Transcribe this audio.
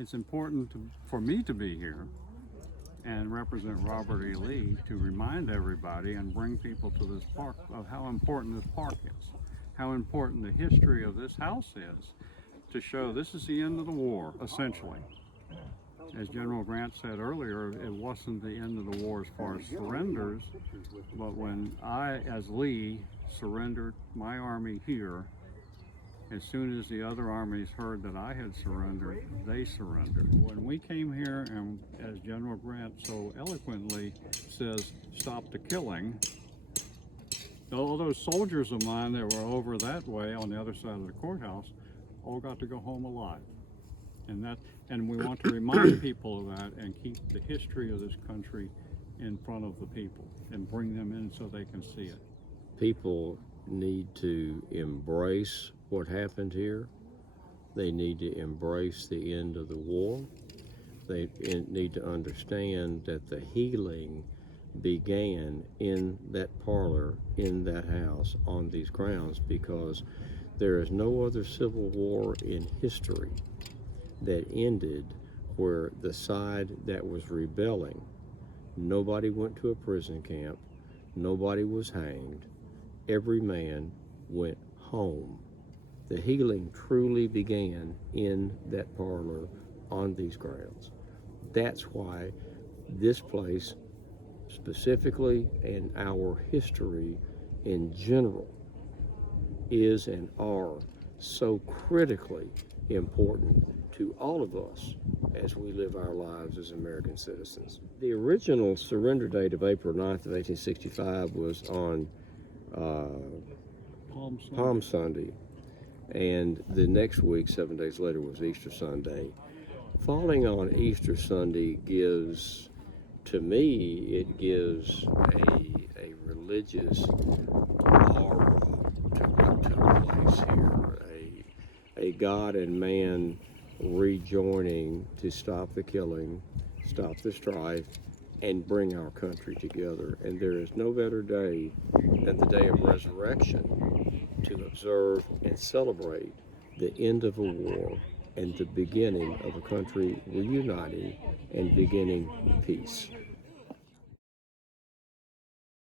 it's important for me to be here and represent Robert E. Lee to remind everybody and bring people to this park of how important this park is, how important the history of this house is, to show this is the end of the war, essentially. As General Grant said earlier, it wasn't the end of the war as far as surrenders, but when I, as Lee, surrendered my army here, as soon as the other armies heard that I had surrendered, they surrendered. When we came here, and as General Grant so eloquently says, stop the killing, all those soldiers of mine that were over that way on the other side of the courthouse all got to go home alive. And we want to remind people of that and keep the history of this country in front of the people and bring them in so they can see it. People need to embrace what happened here. They need to embrace the end of the war. They need to understand that the healing began in that parlor, in that house, on these grounds, because there is no other civil war in history that ended where the side that was rebelling, nobody went to a prison camp, nobody was hanged, every man went home. The healing truly began in that parlor on these grounds. That's why this place specifically, and our history in general, is and are so critically important to all of us as we live our lives as American citizens. The original surrender date of April 9th of 1865 was on Palm Sunday, and the next week, 7 days later, was Easter Sunday. Falling on Easter Sunday gives, to me, it gives a religious aura to what took place here, a God and man rejoining to stop the killing, stop the strife, and bring our country together. And there is no better day than the day of resurrection to observe and celebrate the end of a war and the beginning of a country reuniting and beginning peace.